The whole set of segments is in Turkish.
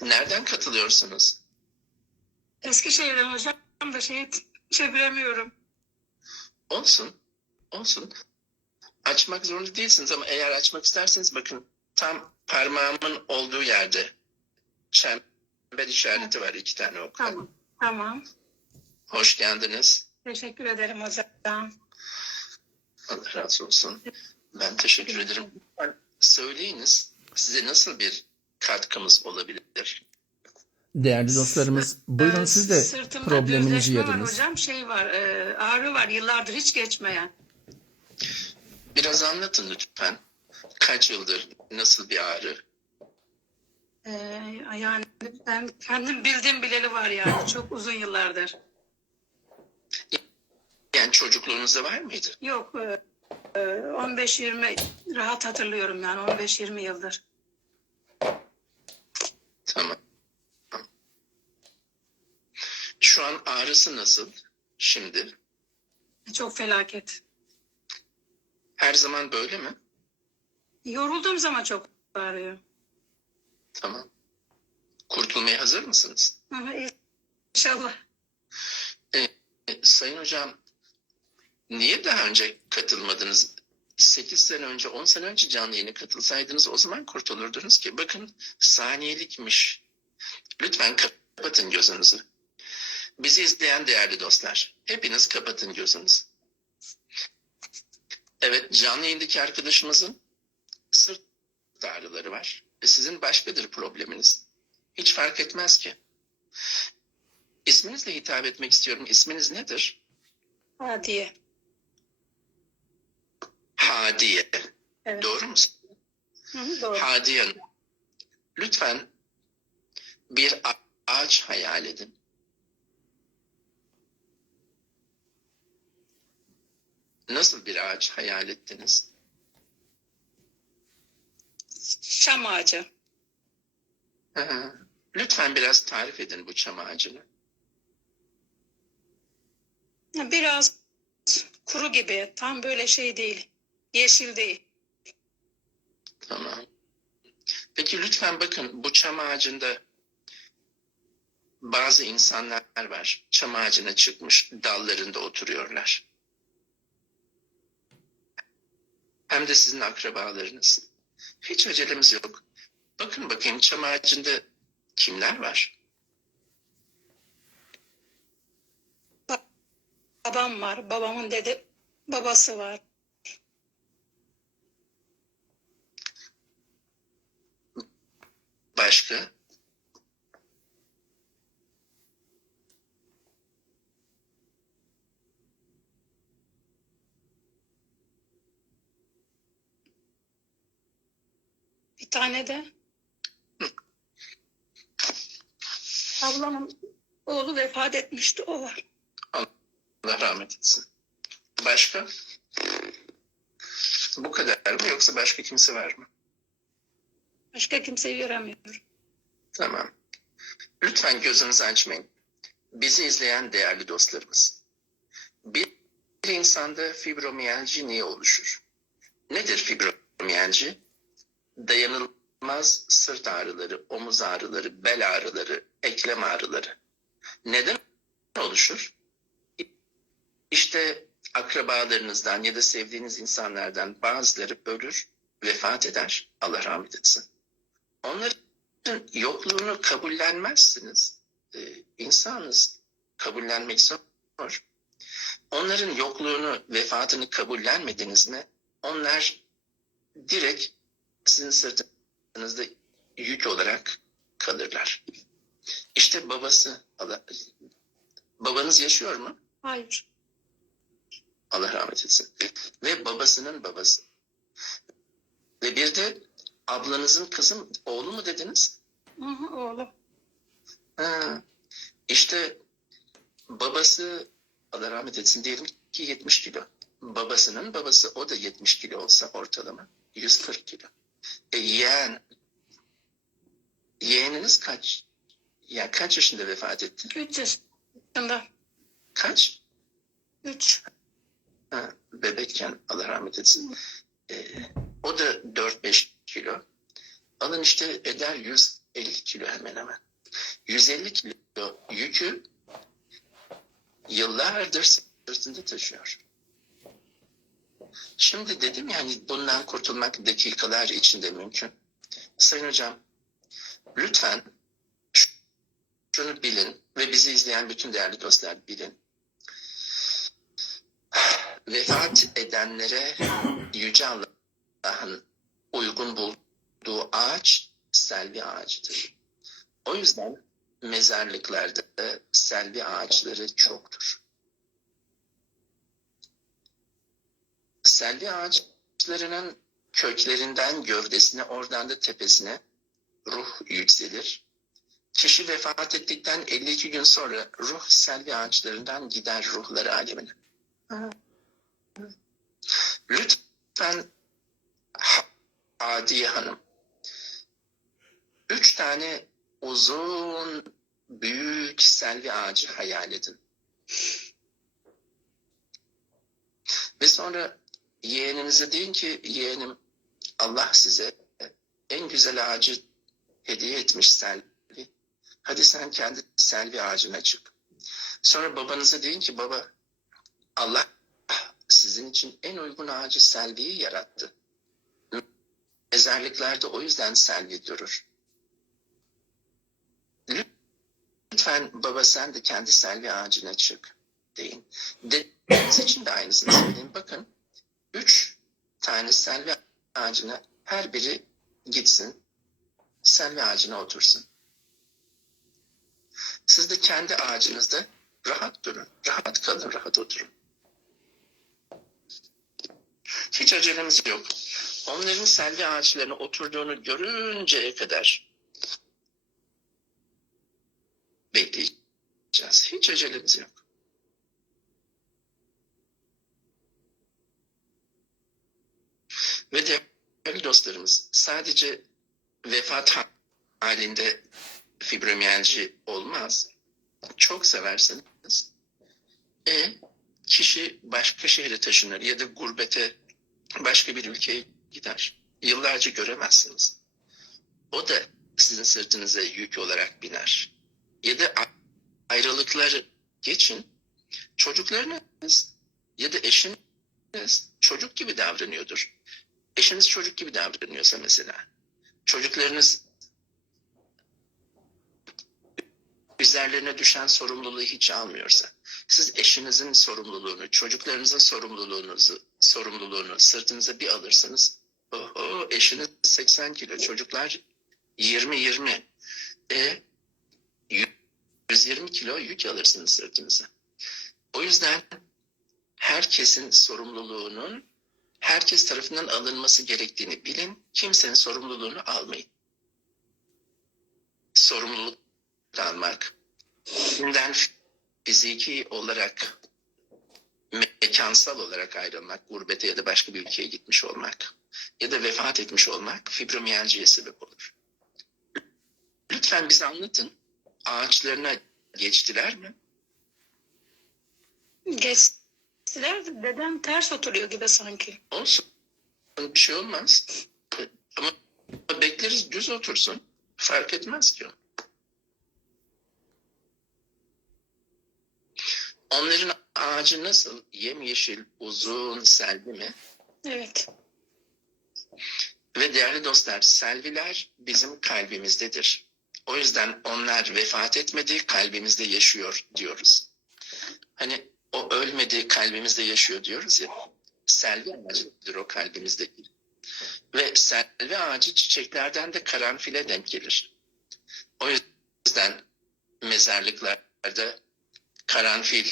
Nereden katılıyorsunuz? Eskişehir'den hocam da şey çeviremiyorum. Olsun. Olsun. Açmak zorunda değilsiniz ama eğer açmak isterseniz bakın tam parmağımın olduğu yerde çember işareti var iki tane ok. Tamam. Tamam. Hoş geldiniz. Teşekkür ederim hocam. Allah razı olsun. Ben teşekkür ederim. Söyleyiniz size nasıl bir katkımız olabilir? Değerli dostlarımız, buyurun Ee, siz de sırtımda probleminizi düzleşme var hocam şey var e, ağrı var yıllardır hiç geçmeyen. Biraz anlatın lütfen. Kaç yıldır nasıl bir ağrı? Ee, yani ben kendim bildiğim bileli var yani çok uzun yıllardır. Yani çocukluğunuzda var mıydı? Yok e, e, 15-20 rahat hatırlıyorum yani 15-20 yıldır. Tamam. Şu an ağrısı nasıl? Şimdi. Çok felaket. Her zaman böyle mi? Yorulduğum zaman çok ağrıyor. Tamam. Kurtulmaya hazır mısınız? Ama inşallah. E, sayın hocam, niye daha önce katılmadınız? 8 sene önce, 10 sene önce canlı yayına katılsaydınız o zaman kurtulurdunuz ki. Bakın saniyelikmiş. Lütfen kapatın gözünüzü. Bizi izleyen değerli dostlar, hepiniz kapatın gözünüzü. Evet, canlı yayındaki arkadaşımızın sırt ağrıları var. Ve sizin başkadır probleminiz. Hiç fark etmez ki. İsminizle hitap etmek istiyorum. İsminiz nedir? Hadiye. Hadiye. Evet. Doğru mu? Hı hı, doğru. Hadiye Hanım. Lütfen bir ağaç hayal edin. Nasıl bir ağaç hayal ettiniz? Şam ağacı. Lütfen biraz tarif edin bu çam ağacını. Biraz kuru gibi. Tam böyle şey değil. Yeşil değil. Tamam. Peki lütfen bakın bu çam ağacında bazı insanlar var. Çam ağacına çıkmış dallarında oturuyorlar. Hem de sizin akrabalarınız. Hiç acelemiz yok. Bakın bakayım çam ağacında kimler var? Babam var. Babamın dede babası var. Başka? Bir tane de ablamın oğlu vefat etmişti. O var. Allah rahmet etsin. Başka? Bu kadar mı yoksa başka kimse var mı? Başka kimseyi göremiyorum. Tamam. Lütfen gözünüzü açmayın. Bizi izleyen değerli dostlarımız. Bir insanda fibromiyalji niye oluşur? Nedir fibromiyalji? Dayanılmaz sırt ağrıları, omuz ağrıları, bel ağrıları, eklem ağrıları. Neden oluşur? İşte akrabalarınızdan ya da sevdiğiniz insanlardan bazıları ölür, vefat eder. Allah rahmet etsin. Onların yokluğunu kabullenmezsiniz. Ee, insanız. Kabullenmek zor. Onların yokluğunu, vefatını kabullenmediniz mi? Onlar direkt sizin sırtınızda yük olarak kalırlar. İşte babası, Allah, babanız yaşıyor mu? Hayır. Allah rahmet etsin. Ve babasının babası. Ve bir de ablanızın kızım, oğlu mu dediniz? Hı hı, oğlum. Ha, işte babası Allah rahmet etsin diyelim ki 70 kilo. Babasının babası o da 70 kilo olsa ortalama 140 kilo. E yeğen yeğeniniz kaç? Ya kaç yaşında vefat etti? 3 yaşında. Kaç? 3. Ha, bebekken Allah rahmet etsin. E, o da 4-5 kilo. Alın işte eder 150 kilo hemen hemen. 150 kilo yükü yıllardır sırtında taşıyor. Şimdi dedim yani bundan kurtulmak dakikalar içinde mümkün. Sayın hocam lütfen şunu bilin ve bizi izleyen bütün değerli dostlar bilin. Vefat edenlere Yüce Allah'ın uygun bulduğu ağaç selvi ağacıdır. O yüzden mezarlıklarda selvi ağaçları çoktur. Selvi ağaçlarının köklerinden gövdesine, oradan da tepesine ruh yükselir. Kişi vefat ettikten 52 gün sonra ruh selvi ağaçlarından gider ruhları alemine. Lütfen Adiye Hanım, üç tane uzun, büyük selvi ağacı hayal edin. Ve sonra yeğeninize deyin ki yeğenim Allah size en güzel ağacı hediye etmiş selvi. Hadi sen kendi selvi ağacına çık. Sonra babanıza deyin ki baba Allah sizin için en uygun ağacı selviyi yarattı. Mezarlıklarda o yüzden selvi durur. Lütfen baba sen de kendi selvi ağacına çık deyin. Dedeniz için de aynısını söyleyin. Bakın üç tane selvi ağacına her biri gitsin selvi ağacına otursun. Siz de kendi ağacınızda rahat durun, rahat kalın, rahat oturun. Hiç acelemiz yok. Onların selvi ağaçlarına oturduğunu görünceye kadar bekleyeceğiz. Hiç acelemiz yok. Ve değerli dostlarımız sadece vefat halinde fibromiyalji olmaz. Çok severseniz e, kişi başka şehre taşınır ya da gurbete başka bir ülkeye gider. Yıllarca göremezsiniz. O da sizin sırtınıza yük olarak biner. Ya da ayrılıkları geçin. Çocuklarınız ya da eşiniz çocuk gibi davranıyordur. Eşiniz çocuk gibi davranıyorsa mesela. Çocuklarınız üzerlerine düşen sorumluluğu hiç almıyorsa, siz eşinizin sorumluluğunu, çocuklarınızın sorumluluğunuzu, sorumluluğunu sırtınıza bir alırsanız, oho, eşiniz 80 kilo, çocuklar 20-20, e, 120 kilo yük alırsınız sırtınıza. O yüzden herkesin sorumluluğunun herkes tarafından alınması gerektiğini bilin. Kimsenin sorumluluğunu almayın. Sorumluluk almak, bundan fiziki olarak, mekansal olarak ayrılmak, gurbete ya da başka bir ülkeye gitmiş olmak ya da vefat etmiş olmak fibromiyaljiye sebep olur. Lütfen bize anlatın. Ağaçlarına geçtiler mi? Geçtiler de dedem ters oturuyor gibi sanki. Olsun. Bir şey olmaz. Ama bekleriz düz otursun. Fark etmez ki o. Onların ağacı nasıl? Yemyeşil, uzun, selvi mi? Evet. Ve değerli dostlar, selviler bizim kalbimizdedir. O yüzden onlar vefat etmedi, kalbimizde yaşıyor diyoruz. Hani o ölmedi, kalbimizde yaşıyor diyoruz ya. Selvi ağacıdır o kalbimizdeki. Ve selvi ağacı çiçeklerden de karanfile denk gelir. O yüzden mezarlıklarda karanfil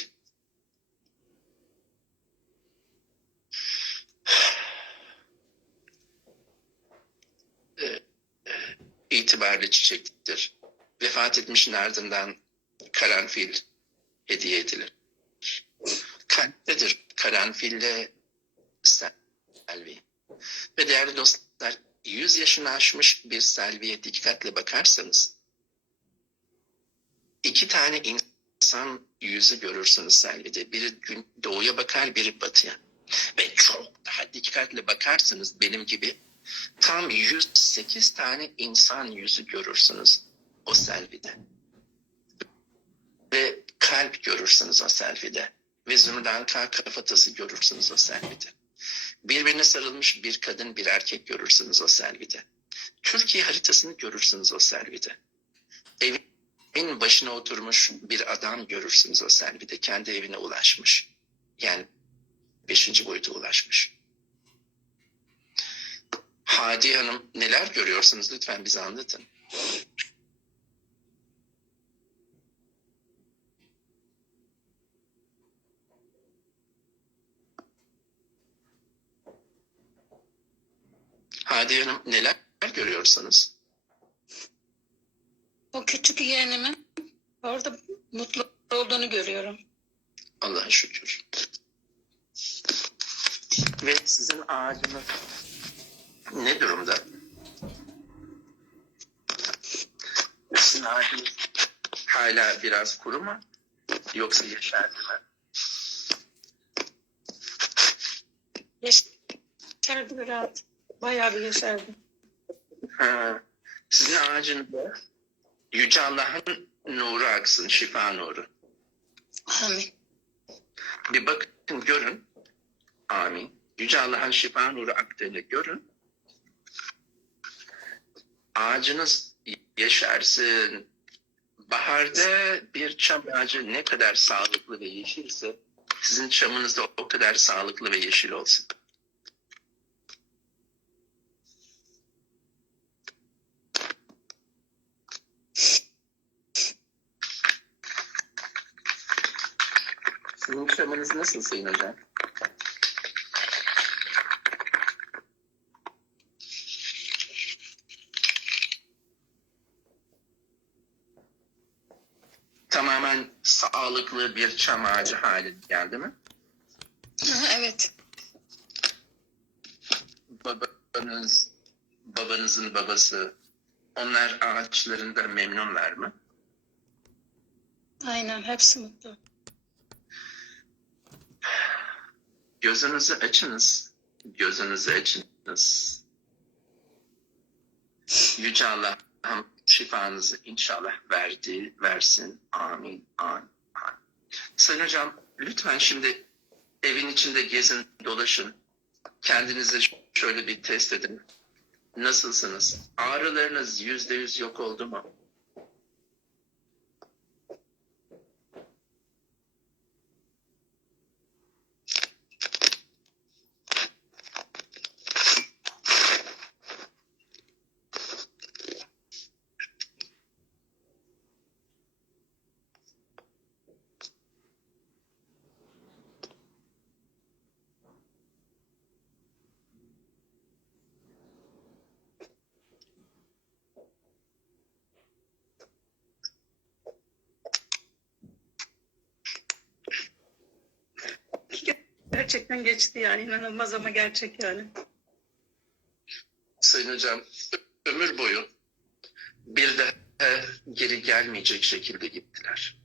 itibarlı çiçektir. Vefat etmişin ardından karanfil hediye edilir. Kalptedir karanfille selvi. Ve değerli dostlar 100 yaşını aşmış bir selviye dikkatle bakarsanız iki tane insan yüzü görürsünüz selvide. Biri doğuya bakar, biri batıya. Ve çok daha dikkatle bakarsanız benim gibi Tam 108 tane insan yüzü görürsünüz o selfie'de. Ve kalp görürsünüz o selfie'de. Ve Zümrüt K kafatası görürsünüz o selfie'de. Birbirine sarılmış bir kadın bir erkek görürsünüz o selfie'de. Türkiye haritasını görürsünüz o selfie'de. Evin başına oturmuş bir adam görürsünüz o selfie'de. Kendi evine ulaşmış. Yani beşinci boyuta ulaşmış. Hadi Hanım neler görüyorsunuz lütfen bize anlatın. Hadi Hanım neler görüyorsunuz? O küçük yeğenimin orada mutlu olduğunu görüyorum. Allah'a şükür. Ve sizin ağacınız ne durumda? Sizin ağacınız hala biraz kuru mu? Yoksa yeşerdi mi? Yeşerdi biraz. Bayağı bir yeşerdi. Ha, sizin ağacınızda Yüce Allah'ın nuru aksın, şifa nuru. Amin. Bir bakın görün. Amin. Yüce Allah'ın şifa nuru aktığını görün. Ağacınız yeşersin. Baharda bir çam ağacı ne kadar sağlıklı ve yeşilse sizin çamınız da o kadar sağlıklı ve yeşil olsun. Sizin çamınız nasıl Sayın Hocam? Tamamen sağlıklı bir çam ağacı haline geldi mi? Evet. Babanız, babanızın babası, onlar ağaçlarında memnunlar mı? Aynen. Hepsi mutlu. Gözünüzü açınız. Gözünüzü açınız. Yüce Allah'ım şifanızı inşallah verdi, versin. Amin, amin, amin. Sayın Hocam lütfen şimdi evin içinde gezin, dolaşın. Kendinizi şöyle bir test edin. Nasılsınız? Ağrılarınız yüzde yüz yok oldu mu? Gerçekten geçti yani. inanılmaz ama gerçek yani. Sayın Hocam ömür boyu bir daha geri gelmeyecek şekilde gittiler.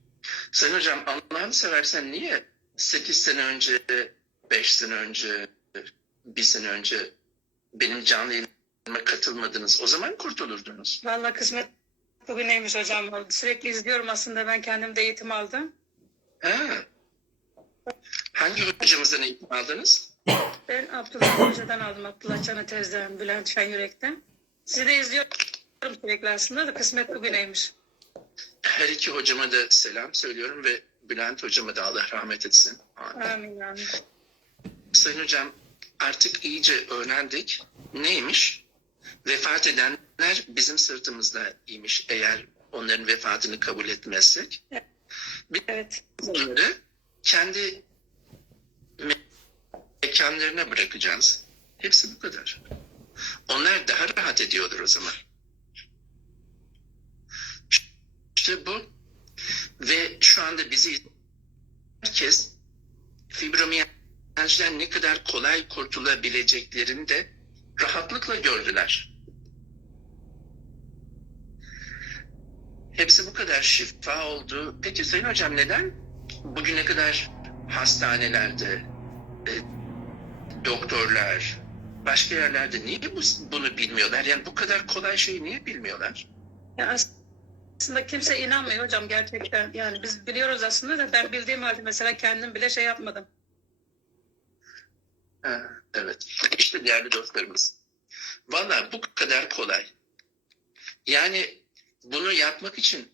Sayın Hocam Allah'ını seversen niye 8 sene önce, 5 sene önce, 1 sene önce benim canlı yayınıma katılmadınız? O zaman kurtulurdunuz. Vallahi kısmet bugün neymiş hocam. Sürekli izliyorum aslında. Ben kendim de eğitim aldım. Ha. Hangi hocamızdan eğitim aldınız? Ben Abdullah Hoca'dan aldım. Abdullah Canı Tez'den, Bülent Şen Yürek'ten. Sizi de izliyorum sürekli aslında da kısmet bugüneymiş. Her iki hocama da selam söylüyorum ve Bülent hocama da Allah rahmet etsin. Amin. Amin. Sayın Hocam artık iyice öğrendik. Neymiş? Vefat edenler bizim sırtımızda imiş eğer onların vefatını kabul etmezsek. Evet. Onları kendi me- mekanlarına bırakacağız. Hepsi bu kadar. Onlar daha rahat ediyordur o zaman. İşte bu. Ve şu anda bizi herkes fibromiyaljiden ne kadar kolay kurtulabileceklerini de rahatlıkla gördüler. Hepsi bu kadar şifa oldu. Peki Sayın Hocam neden bugüne kadar hastanelerde e, doktorlar, başka yerlerde niye bu, bunu bilmiyorlar? Yani bu kadar kolay şeyi niye bilmiyorlar? Ya aslında kimse inanmıyor hocam gerçekten. Yani biz biliyoruz aslında da ben bildiğim halde mesela kendim bile şey yapmadım. Ha, evet. İşte değerli dostlarımız. Valla bu kadar kolay. Yani bunu yapmak için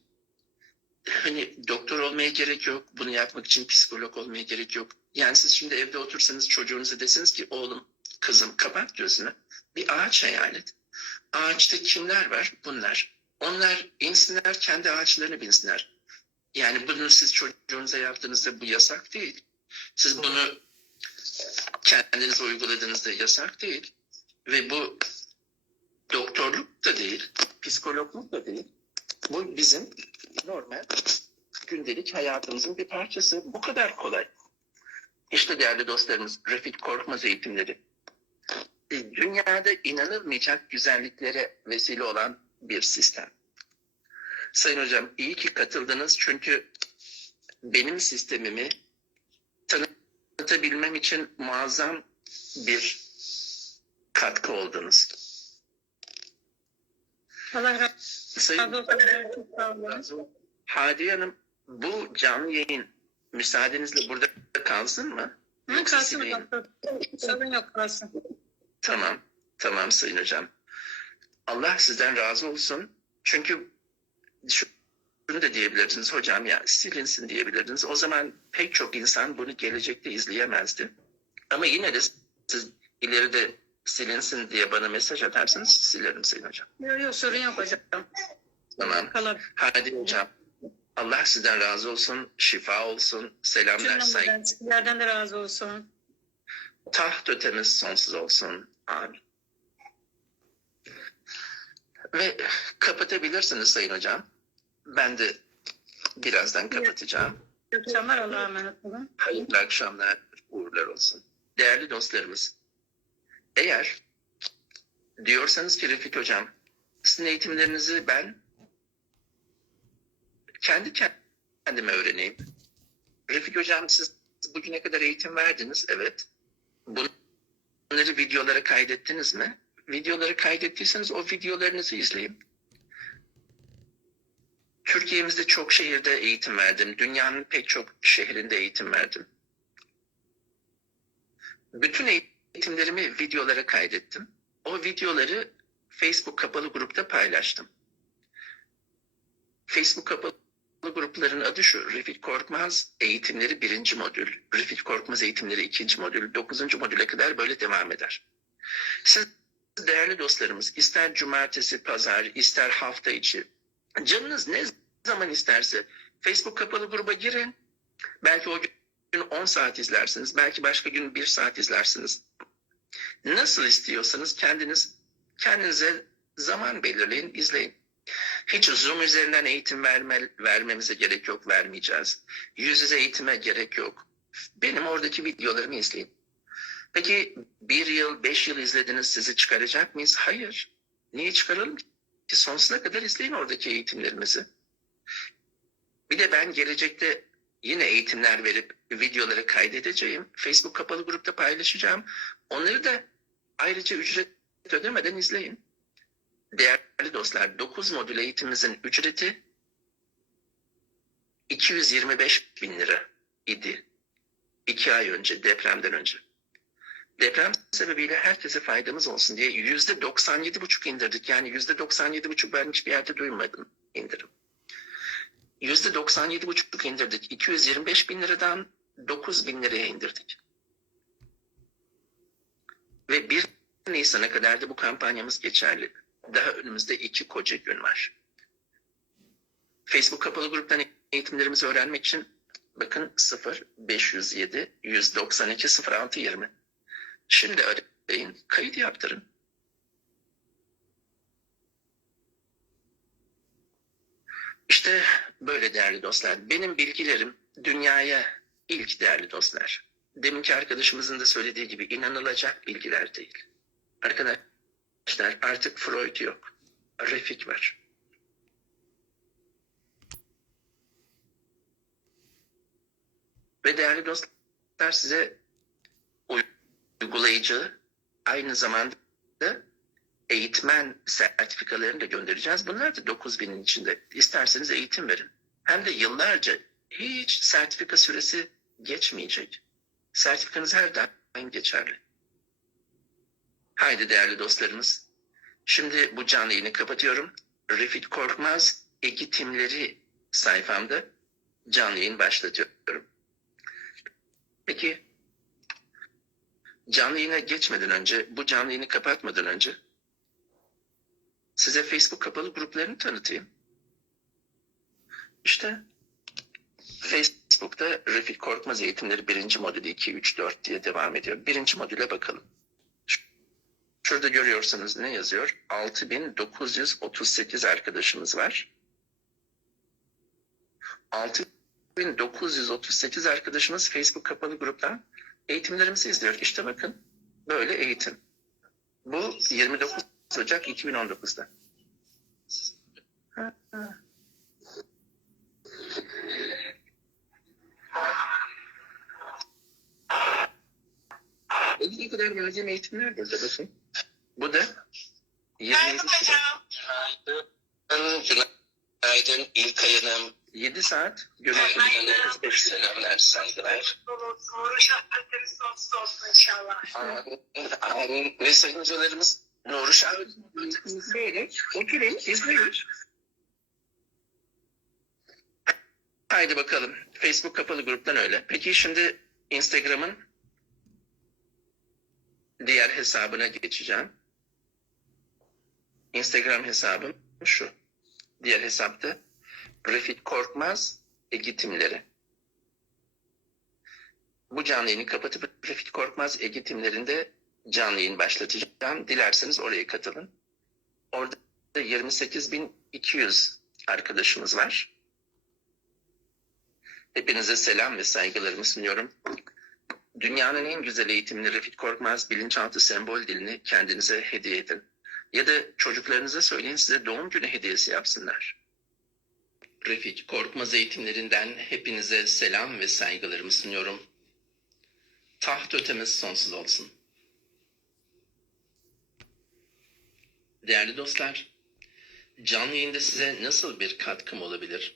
hani doktor olmaya gerek yok. Bunu yapmak için psikolog olmaya gerek yok. Yani siz şimdi evde otursanız çocuğunuza deseniz ki oğlum kızım kapat gözünü. Bir ağaç hayal et. Ağaçta kimler var? Bunlar. Onlar insinler kendi ağaçlarını binsinler. Yani bunu siz çocuğunuza yaptığınızda bu yasak değil. Siz bunu kendinize uyguladığınızda yasak değil. Ve bu doktorluk da değil, psikologluk da değil. Bu bizim normal gündelik hayatımızın bir parçası. Bu kadar kolay. İşte değerli dostlarımız, Refik Korkmaz eğitimleri. E, Dünyada inanılmayacak güzelliklere vesile olan bir sistem. Sayın Hocam iyi ki katıldınız çünkü benim sistemimi tanıtabilmem için muazzam bir katkı oldunuz. Allah razı olsun. Hadiye Hanım bu canlı yayın müsaadenizle burada kalsın mı? Hı, Yoksa kalsın sileyim. Sorun yok kalsın. Tamam. Tamam Sayın Hocam. Allah sizden razı olsun. Çünkü şunu da diyebilirdiniz hocam ya silinsin diyebilirdiniz. O zaman pek çok insan bunu gelecekte izleyemezdi. Ama yine de siz ileride silinsin diye bana mesaj atarsanız silerim Sayın Hocam. Yok yok sorun yok hocam. Tamam. Kalır. Hadi hocam. Allah sizden razı olsun. Şifa olsun. Selamlar, saygı. Cümlemizden sizlerden de razı olsun. Taht ötemiz sonsuz olsun. Amin. Ve kapatabilirsiniz Sayın Hocam. Ben de birazdan kapatacağım. İyi akşamlar Allah'a emanet olun. Hayırlı akşamlar, uğurlar olsun. Değerli dostlarımız, eğer diyorsanız ki Refik Hocam, sizin eğitimlerinizi ben kendi kendime öğreneyim. Refik Hocam siz bugüne kadar eğitim verdiniz, evet. Bunları videolara kaydettiniz mi? Videoları kaydettiyseniz o videolarınızı izleyin. Türkiye'mizde çok şehirde eğitim verdim. Dünyanın pek çok şehrinde eğitim verdim. Bütün eğitimlerimi videolara kaydettim. O videoları Facebook kapalı grupta paylaştım. Facebook kapalı grupların adı şu. Refik Korkmaz eğitimleri birinci modül. Refik Korkmaz eğitimleri ikinci modül. Dokuzuncu modüle kadar böyle devam eder. Siz değerli dostlarımız ister cumartesi, pazar, ister hafta içi canınız ne zaman isterse Facebook kapalı gruba girin. Belki o gün 10 saat izlersiniz. Belki başka gün 1 saat izlersiniz. Nasıl istiyorsanız kendiniz kendinize zaman belirleyin, izleyin. Hiç Zoom üzerinden eğitim verme, vermemize gerek yok, vermeyeceğiz. Yüz yüze eğitime gerek yok. Benim oradaki videolarımı izleyin. Peki bir yıl, beş yıl izlediniz sizi çıkaracak mıyız? Hayır. Niye çıkaralım ki? Sonsuza kadar izleyin oradaki eğitimlerimizi. Bir de ben gelecekte yine eğitimler verip videoları kaydedeceğim. Facebook kapalı grupta paylaşacağım. Onları da ayrıca ücret ödemeden izleyin. Değerli dostlar 9 modül eğitimimizin ücreti 225 bin lira idi. 2 ay önce depremden önce. Deprem sebebiyle herkese faydamız olsun diye yüzde 97 buçuk indirdik. Yani yüzde 97 buçuk ben hiçbir yerde duymadım indirim. Yüzde 97 buçuk indirdik. 225 bin liradan 9 bin liraya indirdik. Ve 1 Nisan'a kadar da bu kampanyamız geçerli. Daha önümüzde iki koca gün var. Facebook kapalı gruptan eğitimlerimizi öğrenmek için bakın 0 507 192 06 20. Şimdi arayın, kayıt yaptırın. İşte böyle değerli dostlar. Benim bilgilerim dünyaya ilk değerli dostlar. Deminki arkadaşımızın da söylediği gibi inanılacak bilgiler değil. Arkadaşlar artık Freud yok. Refik var. Ve değerli dostlar size uygulayıcı, aynı zamanda eğitmen sertifikalarını da göndereceğiz. Bunlar da 9000'in içinde. İsterseniz eğitim verin. Hem de yıllarca hiç sertifika süresi geçmeyecek. Sertifikanız her daim geçerli. Haydi değerli dostlarımız. Şimdi bu canlı yayını kapatıyorum. Refit Korkmaz eğitimleri sayfamda canlı yayın başlatıyorum. Peki canlı yayına geçmeden önce, bu canlı yayını kapatmadan önce size Facebook kapalı gruplarını tanıtayım. İşte Facebook'ta Refik Korkmaz eğitimleri birinci modülü 2, 3, 4 diye devam ediyor. Birinci modüle bakalım. Şurada görüyorsanız ne yazıyor? 6938 arkadaşımız var. 6938 arkadaşımız Facebook kapalı gruptan eğitimlerimizi izliyor. İşte bakın böyle eğitim. Bu 29 Ocak 2019'da. Ha, ha. İlgili kadar verdiğim eğitimler burada bakın. Bu da 20 Günaydın. Günaydın İlkay Hanım. 7 saat görüntülü 45 selamlar saygılar. Amin. Amin. Ve sayın hocalarımız Nuru Şahit. Böyle oturun izleyin. Haydi bakalım. Facebook kapalı gruptan öyle. Peki şimdi Instagram'ın diğer hesabına geçeceğim. Instagram hesabım şu. Diğer hesapta Refik Korkmaz eğitimleri. Bu canlı yayını kapatıp Refik Korkmaz eğitimlerinde canlı yayın başlatacağım. Dilerseniz oraya katılın. Orada 28.200 arkadaşımız var. Hepinize selam ve saygılarımı sunuyorum. Dünyanın en güzel eğitimini Refik Korkmaz bilinçaltı sembol dilini kendinize hediye edin. Ya da çocuklarınıza söyleyin size doğum günü hediyesi yapsınlar. Refik Korkmaz eğitimlerinden hepinize selam ve saygılarımı sunuyorum. Taht ötemiz sonsuz olsun. Değerli dostlar, canlı yayında size nasıl bir katkım olabilir?